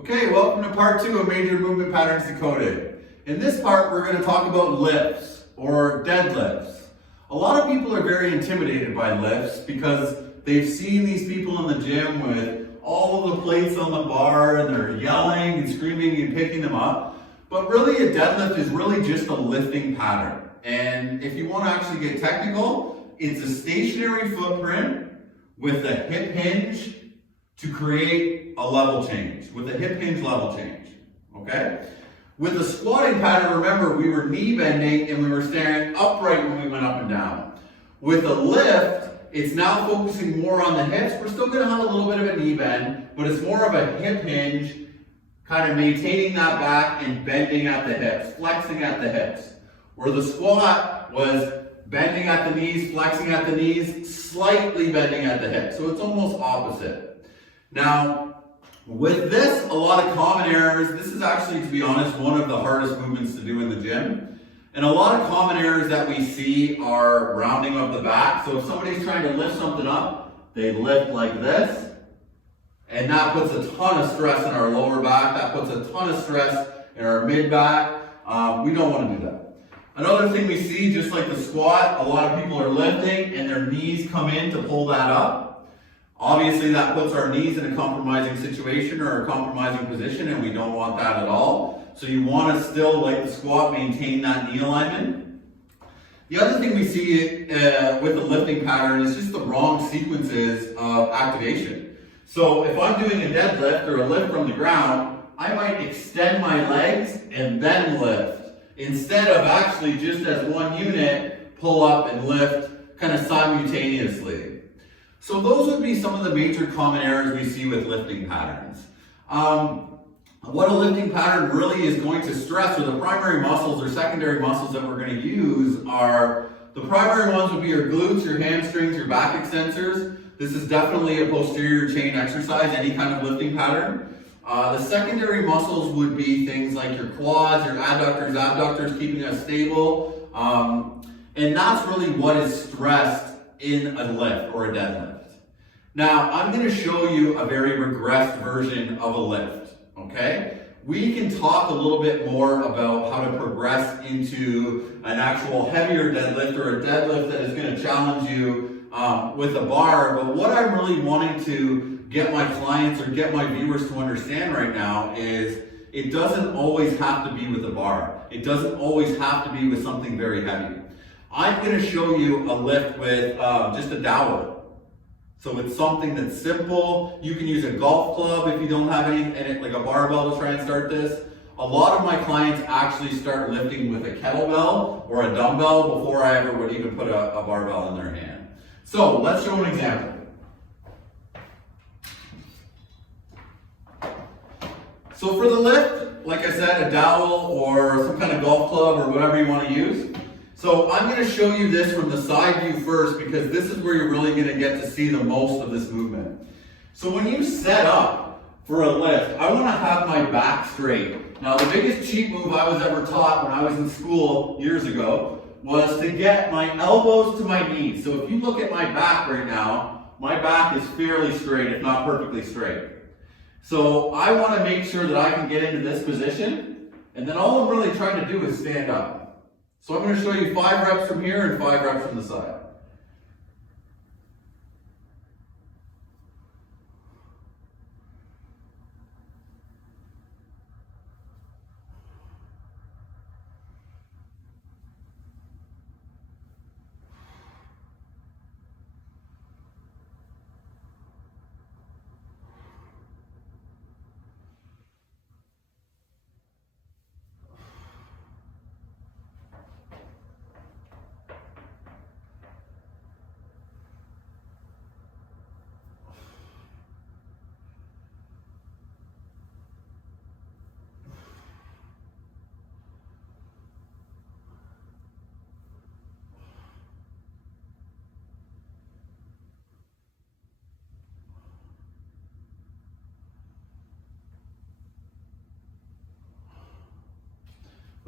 Okay, welcome to part 2 of Major Movement Patterns Decoded. In this part, we're going to talk about lifts or deadlifts. A lot of people are very intimidated by lifts because they've seen these people in the gym with all of the plates on the bar and they're yelling and screaming and picking them up. But really a deadlift is really just a lifting pattern. And if you want to actually get technical, it's a stationary footprint with a hip hinge to create a level change, with a hip hinge level change, okay? With the squatting pattern, remember, we were knee bending and we were standing upright when we went up and down. With a lift, it's now focusing more on the hips. We're still gonna have a little bit of a knee bend, but it's more of a hip hinge, kind of maintaining that back and bending at the hips, flexing at the hips. Where the squat was bending at the knees, flexing at the knees, slightly bending at the hips. So it's almost opposite. Now, with this, a lot of common errors. This is actually, to be honest, one of the hardest movements to do in the gym. And a lot of common errors that we see are rounding of the back. So if somebody's trying to lift something up, they lift like this. And that puts a ton of stress in our lower back. That puts a ton of stress in our mid back. We don't want to do that. Another thing we see, just like the squat, a lot of people are lifting and their knees come in to pull that up. Obviously, that puts our knees in a compromising situation or a compromising position, and we don't want that at all. So you want to still, like the squat, maintain that knee alignment. The other thing we see with the lifting pattern is just the wrong sequences of activation. So if I'm doing a deadlift or a lift from the ground, I might extend my legs and then lift, instead of actually just as one unit, pull up and lift kind of simultaneously. So those would be some of the major common errors we see with lifting patterns. What a lifting pattern really is going to stress, or the primary muscles or secondary muscles that we're going to use are, the primary ones would be your glutes, your hamstrings, your back extensors. This is definitely a posterior chain exercise, any kind of lifting pattern. The secondary muscles would be things like your quads, your adductors, abductors, keeping us stable. And that's really what is stressed in a lift or a deadlift. Now, I'm going to show you a very regressed version of a lift, okay? We can talk a little bit more about how to progress into an actual heavier deadlift or a deadlift that is going to challenge you with a bar. But what I'm really wanting to get my clients or get my viewers to understand right now is it doesn't always have to be with a bar. It doesn't always have to be with something very heavy. I'm going to show you a lift with just a dowel. So it's something that's simple. You can use a golf club if you don't have any, like a barbell to try and start this. A lot of my clients actually start lifting with a kettlebell or a dumbbell before I ever would even put a barbell in their hand. So let's show an example. So for the lift, like I said, a dowel or some kind of golf club or whatever you want to use. So I'm going to show you this from the side view first because this is where you're really going to get to see the most of this movement. So when you set up for a lift, I want to have my back straight. Now the biggest cheat move I was ever taught when I was in school years ago was to get my elbows to my knees. So if you look at my back right now, my back is fairly straight, if not perfectly straight. So I want to make sure that I can get into this position, and then all I'm really trying to do is stand up. So I'm going to show you 5 reps from here and 5 reps from the side.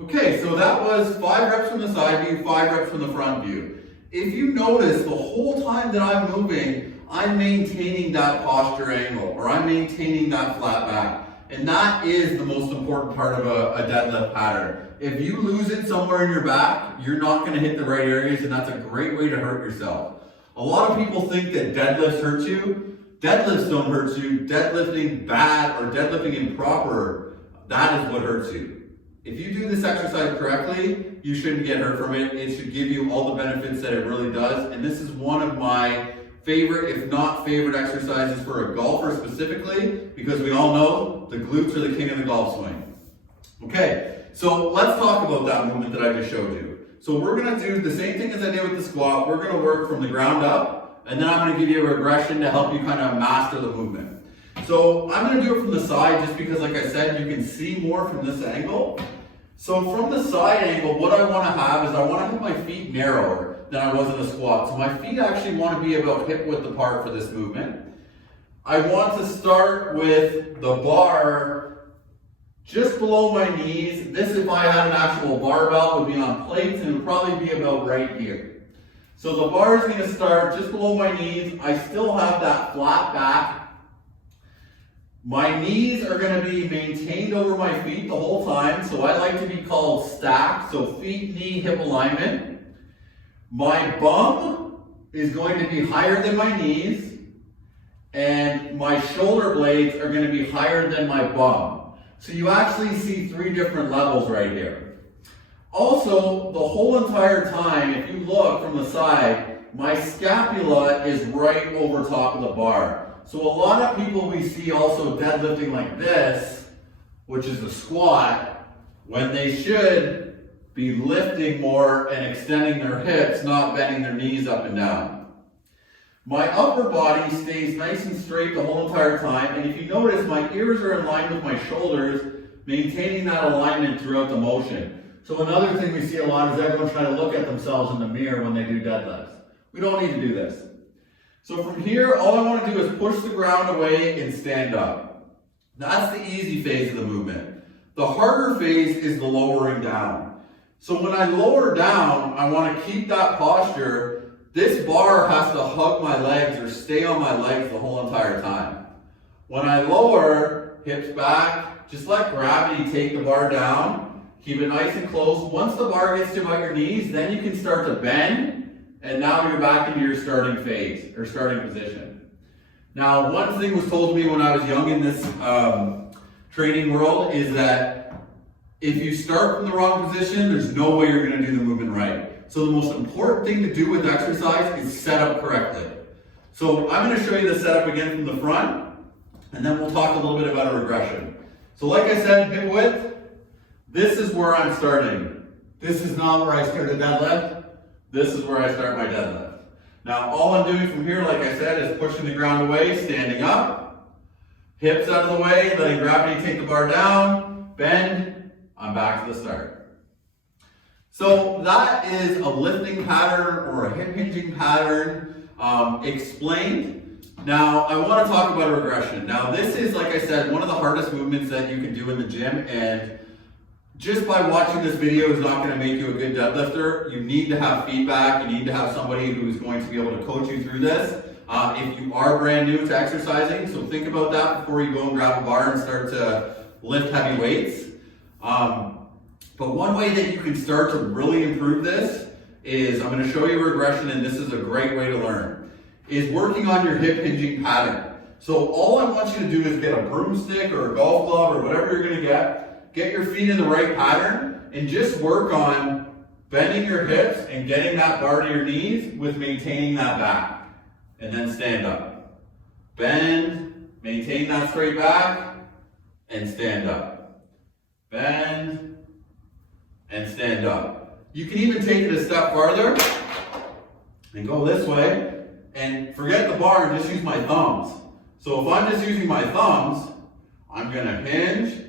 Okay, so that was 5 reps from the side view, 5 reps from the front view. If you notice, the whole time that I'm moving, I'm maintaining that posture angle, or I'm maintaining that flat back. And that is the most important part of a deadlift pattern. If you lose it somewhere in your back, you're not going to hit the right areas, and that's a great way to hurt yourself. A lot of people think that deadlifts hurt you. Deadlifts don't hurt you. Deadlifting bad or deadlifting improper, that is what hurts you. If you do this exercise correctly, you shouldn't get hurt from it. It should give you all the benefits that it really does. And this is one of my favorite, if not favorite, exercises for a golfer specifically, because we all know the glutes are the king of the golf swing. Okay, so let's talk about that movement that I just showed you. So we're gonna do the same thing as I did with the squat. We're gonna work from the ground up, and then I'm gonna give you a regression to help you kind of master the movement. So I'm gonna do it from the side just because, like I said, you can see more from this angle. So from the side angle, what I wanna have is I wanna have my feet narrower than I was in the squat. So my feet actually want to be about hip width apart for this movement. I want to start with the bar just below my knees. This, if I had an actual barbell, would be on plates and it would probably be about right here. So the bar is going to start just below my knees. I still have that flat back. My knees are going to be maintained over my feet the whole time. So I like to be called stacked. So feet, knee, hip alignment. My bum is going to be higher than my knees, and my shoulder blades are going to be higher than my bum. So you actually see 3 different levels right here. Also, the whole entire time, if you look from the side, my scapula is right over top of the bar. So a lot of people we see also deadlifting like this, which is the squat, when they should be lifting more and extending their hips, not bending their knees up and down. My upper body stays nice and straight the whole entire time, and if you notice, my ears are in line with my shoulders, maintaining that alignment throughout the motion. So another thing we see a lot is everyone trying to look at themselves in the mirror when they do deadlifts. We don't need to do this. So from here, all I want to do is push the ground away and stand up. That's the easy phase of the movement. The harder phase is the lowering down. So when I lower down, I want to keep that posture. This bar has to hug my legs or stay on my legs the whole entire time. When I lower, hips back, just let gravity take the bar down. Keep it nice and close. Once the bar gets to about your knees, then you can start to bend, and now you're back into your starting phase or starting position. Now, one thing was told to me when I was young in this training world is that if you start from the wrong position, there's no way you're going to do the movement right. So the most important thing to do with exercise is set up correctly. So I'm going to show you the setup again from the front, and then we'll talk a little bit about a regression. So like I said, hip width, this is where I'm starting. This is not where I start a deadlift. This is where I start my deadlift. Now all I'm doing from here, like I said, is pushing the ground away, standing up, hips out of the way, letting gravity take the bar down, bend, I'm back to the start. So that is a lifting pattern or a hip hinging pattern explained. Now I want to talk about a regression. Now this is, like I said, one of the hardest movements that you can do in the gym, and just by watching this video is not going to make you a good deadlifter. You need to have feedback. You need to have somebody who is going to be able to coach you through this. If you are brand new to exercising, so think about that before you go and grab a bar and start to lift heavy weights. But one way that you can start to really improve this is, I'm going to show you a regression, and this is a great way to learn, is working on your hip hinging pattern. So all I want you to do is get a broomstick or a golf glove or whatever you're going to get your feet in the right pattern, and just work on bending your hips and getting that bar to your knees with maintaining that back. And then stand up. Bend, maintain that straight back, and stand up. Bend, and stand up. You can even take it a step farther and go this way and forget the bar and just use my thumbs. So if I'm just using my thumbs, I'm going to hinge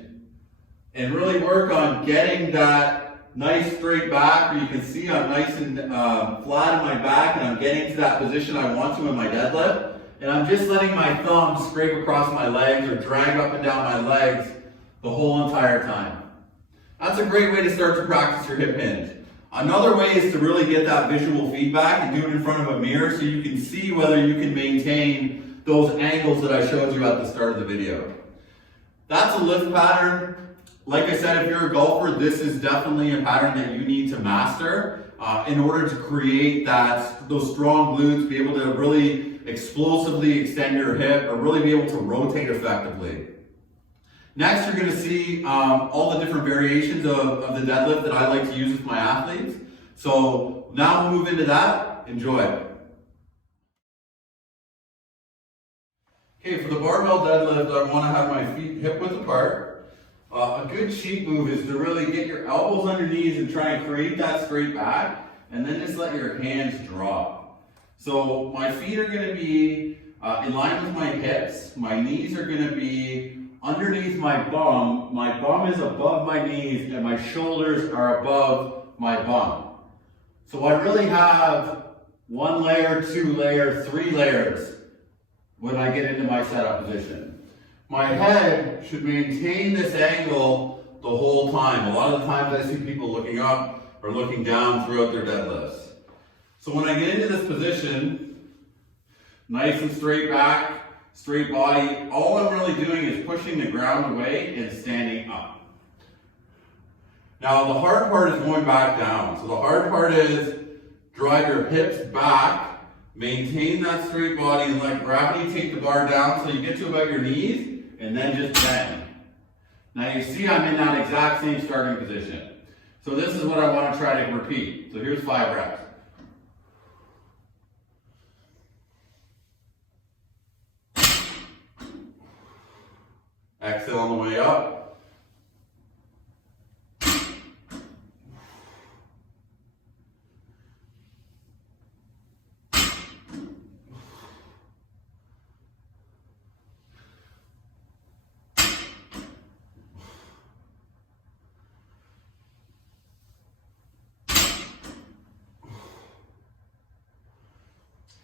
and really work on getting that nice straight back where you can see I'm nice and flat in my back, and I'm getting to that position I want to in my deadlift. And I'm just letting my thumbs scrape across my legs or drag up and down my legs the whole entire time. That's a great way to start to practice your hip hinge. Another way is to really get that visual feedback and do it in front of a mirror so you can see whether you can maintain those angles that I showed you at the start of the video. That's a lift pattern. Like I said, if you're a golfer, this is definitely a pattern that you need to master in order to create those strong glutes, be able to really explosively extend your hip, or really be able to rotate effectively. Next, you're going to see all the different variations of the deadlift that I like to use with my athletes. So now we'll move into that. Enjoy. Okay, for the barbell deadlift, I want to have my feet hip width apart. A good cheat move is to really get your elbows on your knees and try and create that straight back, and then just let your hands drop. So my feet are going to be in line with my hips. My knees are going to be underneath my bum. My bum is above my knees, and my shoulders are above my bum. So I really have 1 layer, 2 layer, 3 layers when I get into my setup position. My head should maintain this angle the whole time. A lot of the times I see people looking up or looking down throughout their deadlifts. So when I get into this position, nice and straight back, straight body, all I'm really doing is pushing the ground away and standing up. Now the hard part is going back down. So the hard part is drive your hips back, maintain that straight body, and let gravity take the bar down so you get to about your knees, and then just bend. Now you see I'm in that exact same starting position. So this is what I want to try to repeat. So here's 5 reps. Exhale on the way up.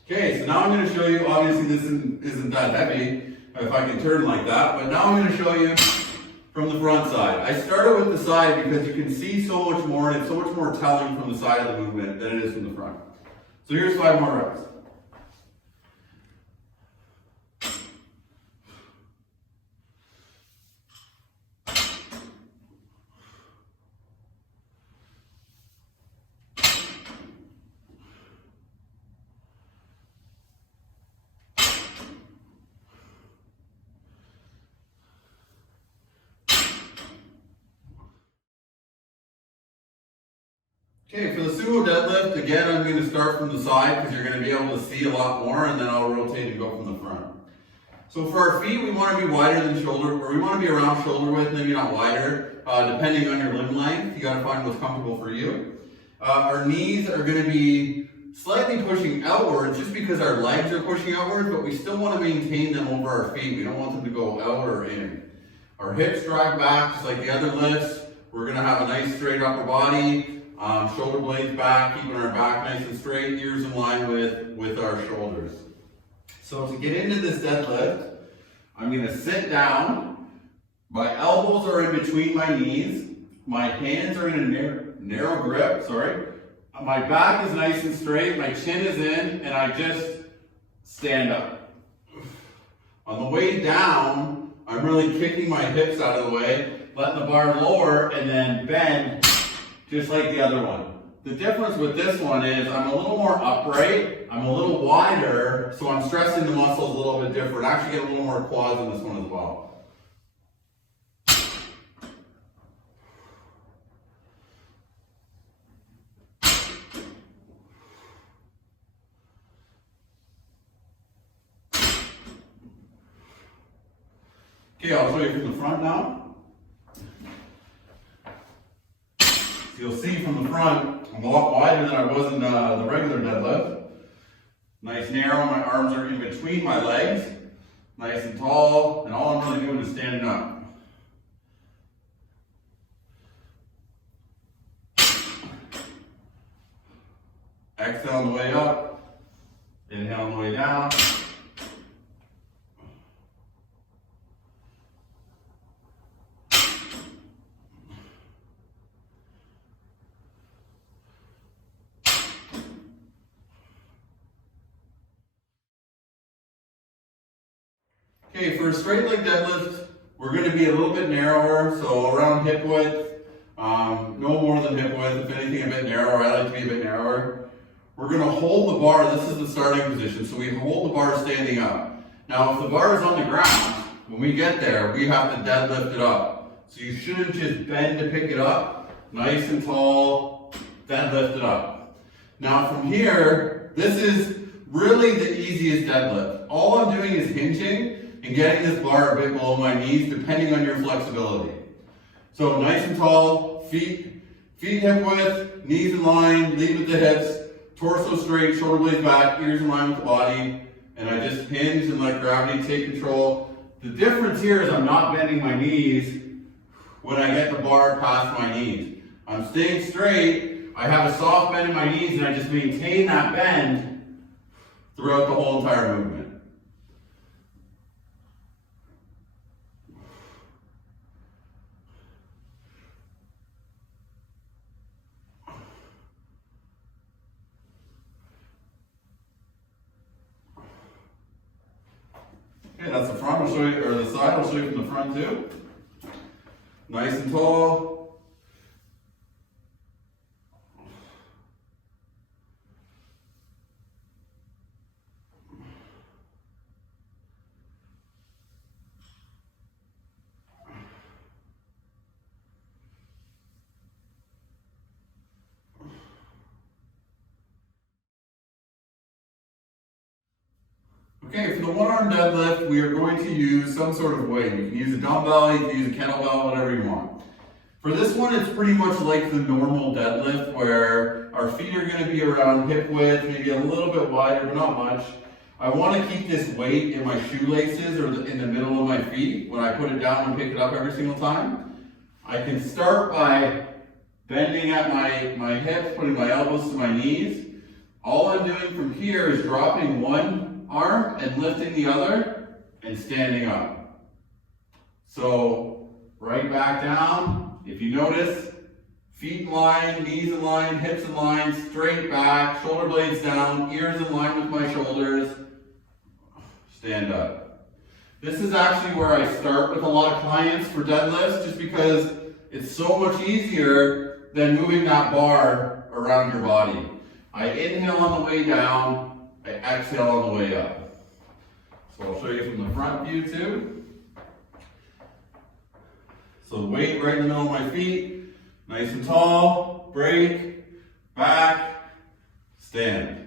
Okay, so now I'm going to show you, obviously this isn't that heavy, if I can turn like that, but now I'm going to show you from the front side. I started with the side because you can see so much more, and it's so much more telling from the side of the movement than it is from the front. So here's 5 more reps. Okay, for the sumo deadlift, again, I'm going to start from the side because you're going to be able to see a lot more, and then I'll rotate and go from the front. So for our feet, we want to be wider than shoulder, or we want to be around shoulder width, maybe not wider, depending on your limb length. You got to find what's comfortable for you. Our knees are going to be slightly pushing outwards just because our legs are pushing outwards, but we still want to maintain them over our feet. We don't want them to go out or in. Our hips drive back just like the other lifts. We're going to have a nice straight upper body. Shoulder blades back, keeping our back nice and straight, ears in line with our shoulders. So to get into this deadlift, I'm going to sit down. My elbows are in between my knees. My hands are in a narrow grip, My back is nice and straight, my chin is in, and I just stand up. On the way down, I'm really kicking my hips out of the way, letting the bar lower, and then bend just like the other one. The difference with this one is I'm a little more upright, I'm a little wider, so I'm stressing the muscles a little bit different. I actually get a little more quads in this one as well. Okay, I'll show you from the front now. You'll see from the front, I'm a lot wider than I was in the regular deadlift. Nice narrow, my arms are in between my legs. Nice and tall, and all I'm really doing is standing up. Exhale on the way up, inhale on the way down. Okay, for a straight leg deadlift, we're going to be a little bit narrower, so around hip width, no more than hip width, if anything a bit narrower. I like to be a bit narrower. We're going to hold the bar. This is the starting position, so we hold the bar standing up. Now if the bar is on the ground, when we get there, we have to deadlift it up. So you shouldn't just bend to pick it up. Nice and tall, deadlift it up. Now from here, this is really the easiest deadlift. All I'm doing is hinging and getting this bar a bit below my knees, depending on your flexibility. So nice and tall, feet hip width, knees in line, lead with the hips, torso straight, shoulder blades back, ears in line with the body, and I just hinge and let gravity take control. The difference here is I'm not bending my knees when I get the bar past my knees. I'm staying straight, I have a soft bend in my knees, and I just maintain that bend throughout the whole entire movement. Okay, that's the front. I'll show you, or the side. I'll show you from the front too. Nice and tall. Okay, for the one-arm deadlift, we are going to use some sort of weight. You can use a dumbbell, you can use a kettlebell, whatever you want. For this one, it's pretty much like the normal deadlift, where our feet are going to be around hip width, maybe a little bit wider, but not much. I want to keep this weight in my shoelaces or in the middle of my feet when I put it down and pick it up every single time. I can start by bending at my hips, putting my elbows to my knees. All I'm doing from here is dropping one arm and lifting the other and standing up. So right back down. If you notice, feet in line, knees in line, hips in line, straight back, shoulder blades down, ears in line with my shoulders, stand up. This is actually where I start with a lot of clients for deadlifts, just because it's so much easier than moving that bar around your body. I inhale on the way down, I exhale on the way up. So I'll show you from the front view too. So the weight right in the middle of my feet, nice and tall, break, back, stand.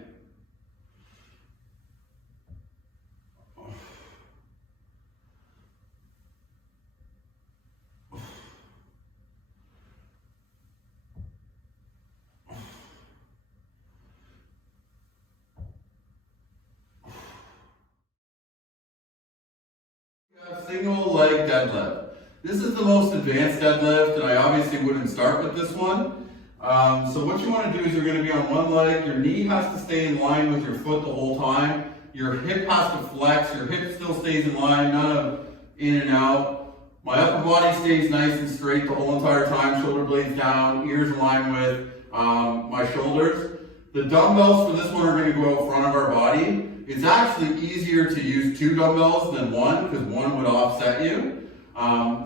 Single leg deadlift. This is the most advanced deadlift, and I obviously wouldn't start with this one. So what you want to do is you're going to be on one leg. Your knee has to stay in line with your foot the whole time. Your hip has to flex. Your hip still stays in line, none of in and out. My upper body stays nice and straight the whole entire time. Shoulder blades down, ears in line with my shoulders. The dumbbells for this one are going to go out front of our body. It's actually easier to use 2 dumbbells than 1 because 1 would offset you.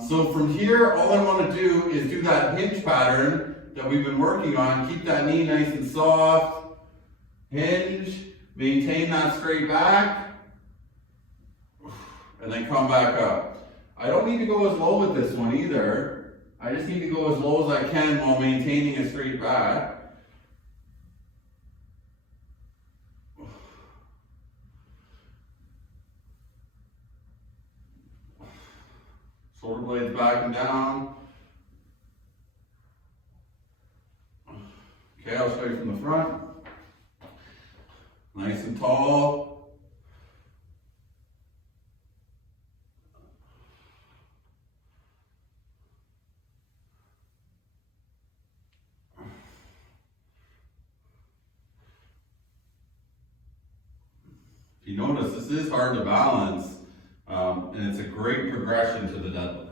So from here, all I want to do is do that hinge pattern that we've been working on. Keep that knee nice and soft. Hinge, maintain that straight back, and then come back up. I don't need to go as low with this one either. I just need to go as low as I can while maintaining a straight back. Shoulder blades back and down. Okay, I'll show you from the front. Nice and tall. If you notice, this is hard to balance, and it's a great progression to the deadlift.